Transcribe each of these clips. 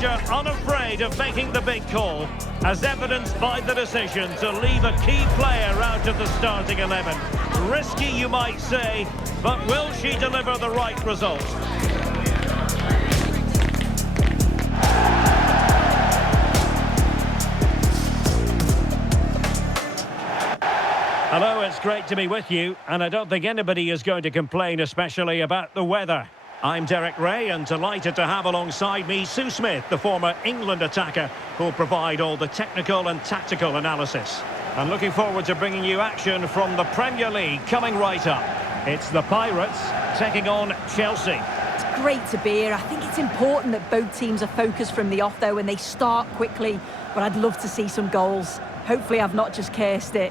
manager unafraid of making the big call, as evidenced by the decision to leave a key player out of the starting 11. Risky, you might say, but will she deliver the right result? Hello, it's great to be with you, and I don't think anybody is going to complain especially about the weather. I'm Derek Ray, and delighted to have alongside me Sue Smith, the former England attacker, who'll provide all the technical and tactical analysis. And looking forward to bringing you action from the Premier League coming right up. It's the Pirates taking on Chelsea. It's great to be here. I think it's important that both teams are focused from the off, though, and they start quickly. But I'd love to see some goals. Hopefully I've not just cursed it.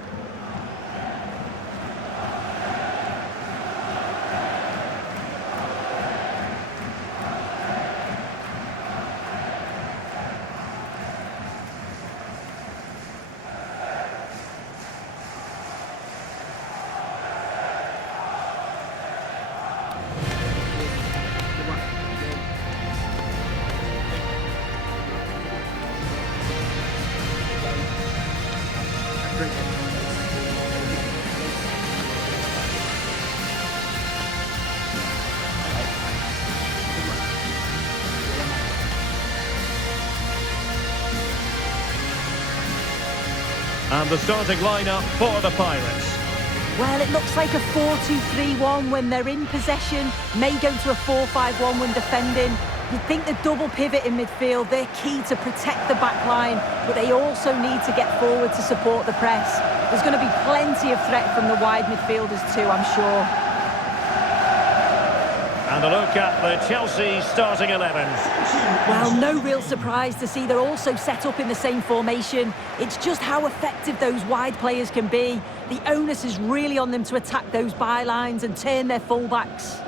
And the starting lineup for the Pirates. Well, it looks like a 4-2-3-1 when they're in possession. May go to a 4-5-1 when defending. You'd think the double pivot in midfield, they're key to protect the back line, but they also need to get forward to support the press. There's going to be plenty of threat from the wide midfielders too, I'm sure. And a look at the Chelsea starting 11. Well, no real surprise to see they're also set up in the same formation. It's just how effective those wide players can be. The onus is really on them to attack those bylines and turn their fullbacks.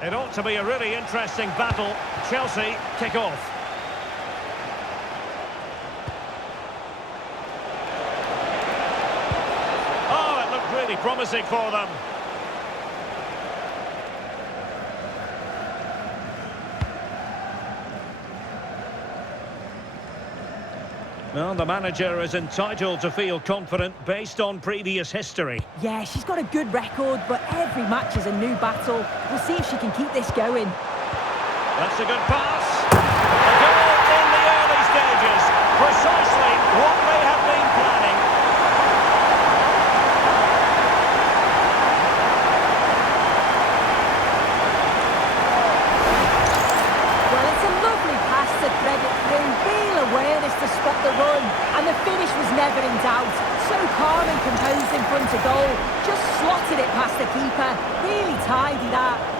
It ought to be a really interesting battle. Chelsea kick off. Oh, it looked really promising for them. Well, the manager is entitled to feel confident based on previous history. Yeah, she's got a good record, but every match is a new battle. We'll see if she can keep this going. That's a good pass. A goal in the early stages. Precisely what they have been planning. Well, it's a lovely pass to thread it through. Real awareness to spot the run. And the finish was never in doubt. So calm and composed in front of goal. Just slotted it past the keeper. Really tidy that.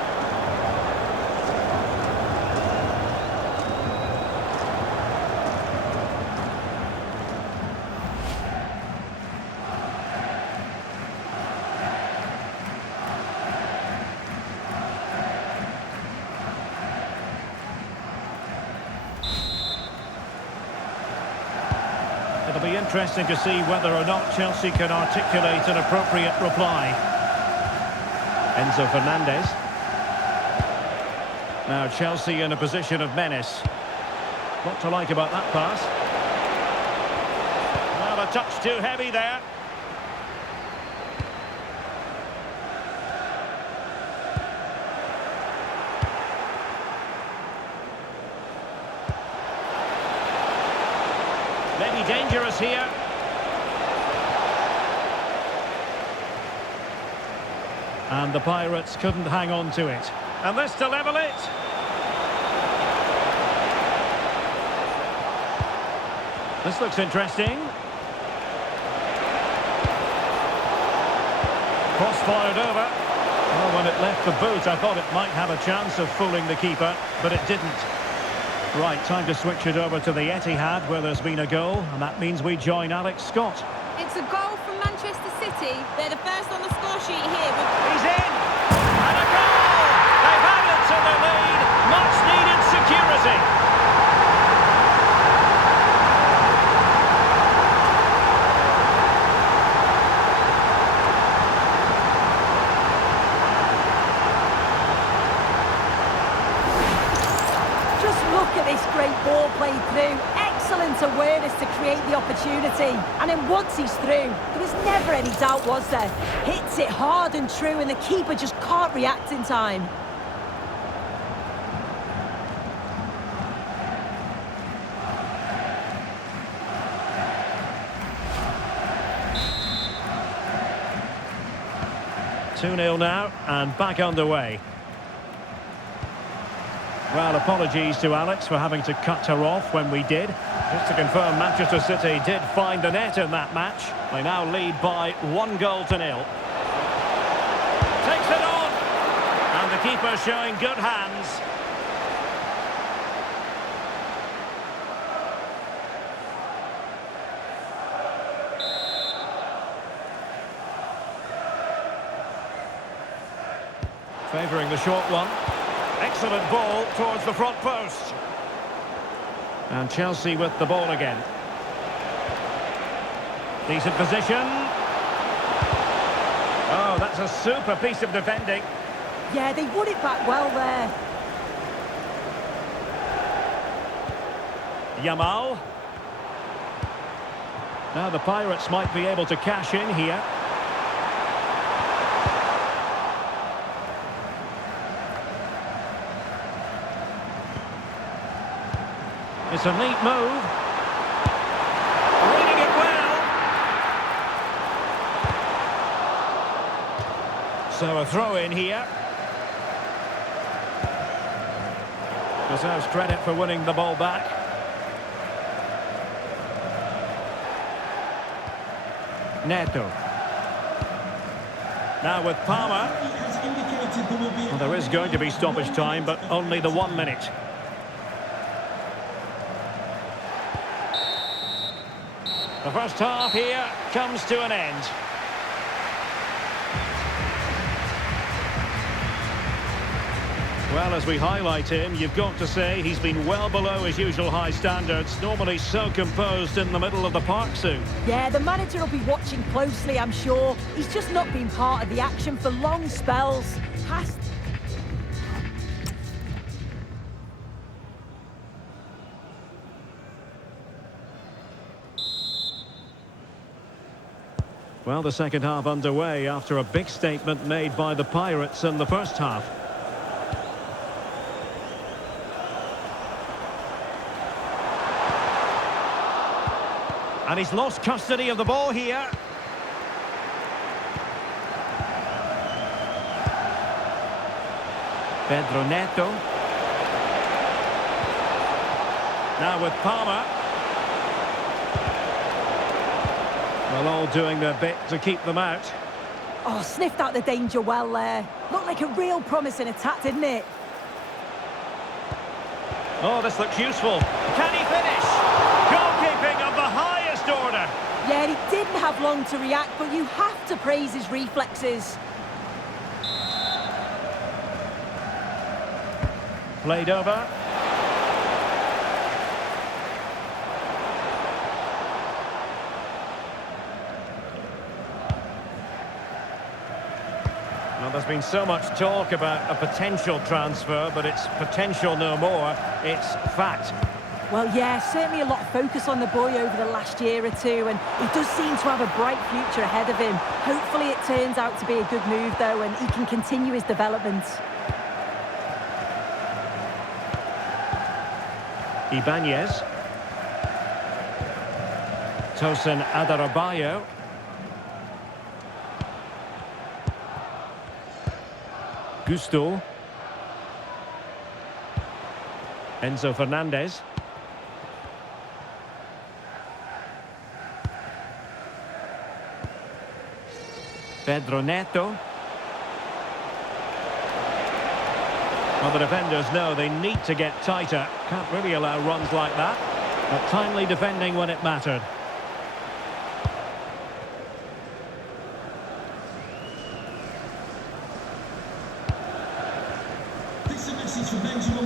It'll be interesting to see whether or not Chelsea can articulate an appropriate reply. Enzo Fernandez. Now Chelsea in a position of menace. What to like about that pass? Well, a touch too heavy there. Maybe dangerous here. And the Pirates couldn't hang on to it. And this to level it. This looks interesting. Cross fired over. Well, when it left the boot, I thought it might have a chance of fooling the keeper, but it didn't. Right, time to switch it over to the Etihad, where there's been a goal, and that means we join Alex Scott. It's a goal from Manchester City. They're the first on the score sheet here. He's in! And a goal! They've added to the lead. Much needed security. Look at this great ball played through. Excellent awareness to create the opportunity. And then once he's through, there was never any doubt, was there? Hits it hard and true, and the keeper just can't react in time. Two-nil now, and back underway. Well, apologies to Alex for having to cut her off when we did. Just to confirm, Manchester City did find the net in that match. They now lead by 1-0. Takes it on! And the keeper showing good hands. Favouring the short one. Excellent ball towards the front post. And Chelsea with the ball again. Decent position. Oh, that's a super piece of defending. Yeah, they won it back well there. Yamal. Now the Pirates might be able to cash in here. It's a neat move. Reading it well. So a throw in here. Deserves credit for winning the ball back. Neto. Now with Palmer. Well, there is going to be stoppage time, but only the 1 minute. The first half here comes to an end. Well, as we highlight him, you've got to say he's been well below his usual high standards. Normally so composed in the middle of the park soon. Yeah, the manager will be watching closely, I'm sure. He's just not been part of the action for long spells. Well, the second half underway after a big statement made by the Pirates in the first half. And he's lost custody of the ball here. Pedro Neto. Now with Palmer. Well, all doing their bit to keep them out. Oh, sniffed out the danger well there. Looked like a real promising attack, didn't it? Oh, this looks useful. Can he finish? Goalkeeping of the highest order. Yeah, he didn't have long to react, but you have to praise his reflexes. Played over. Well, there's been so much talk about a potential transfer, but it's potential no more. It's fact. Well, yeah, certainly a lot of focus on the boy over the last year or two, and he does seem to have a bright future ahead of him. Hopefully it turns out to be a good move, though, and he can continue his development. Ibanez. Tosin Adarabioyo. Gusto. Enzo Fernandez. Pedro Neto. Well, the defenders know they need to get tighter. Can't really allow runs like that. But timely defending when it mattered.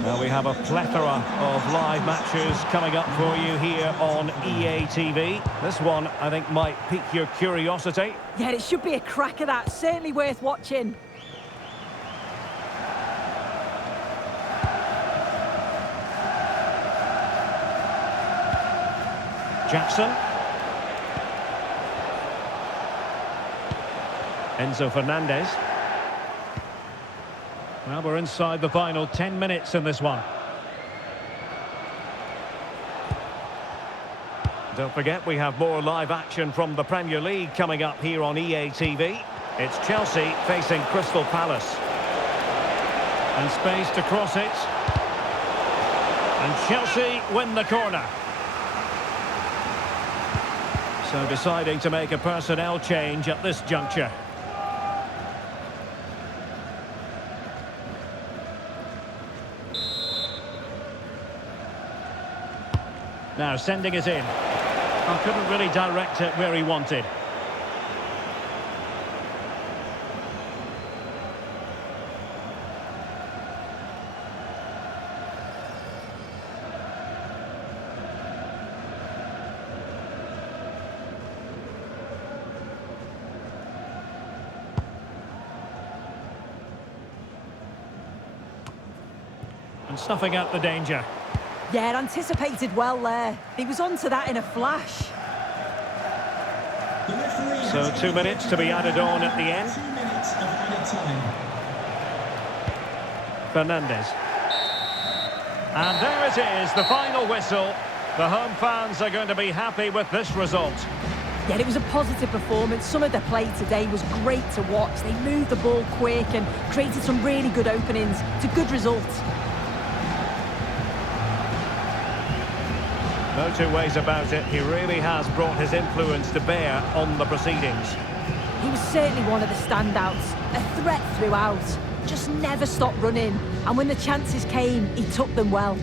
Well, we have a plethora of live matches coming up for you here on EA TV. This one, I think, might pique your curiosity. Yeah, it should be a cracker, that. Certainly worth watching. Jackson. Enzo Fernandez. Well, we're inside the final 10 minutes in this one. Don't forget, we have more live action from the Premier League coming up here on EA TV. It's Chelsea facing Crystal Palace. And space to cross it. And Chelsea win the corner. So deciding to make a personnel change at this juncture. Now sending it in. I couldn't really direct it where he wanted. And snuffing out the danger. Yeah, anticipated well there. He was onto that in a flash. So 2 minutes to be added on at the end. 2 minutes of added time. Fernandez. And there it is, the final whistle. The home fans are going to be happy with this result. Yeah, it was a positive performance. Some of their play today was great to watch. They moved the ball quick and created some really good openings. It's a good result. No two ways about it, he really has brought his influence to bear on the proceedings. He was certainly one of the standouts, a threat throughout, just never stopped running, and when the chances came, he took them well.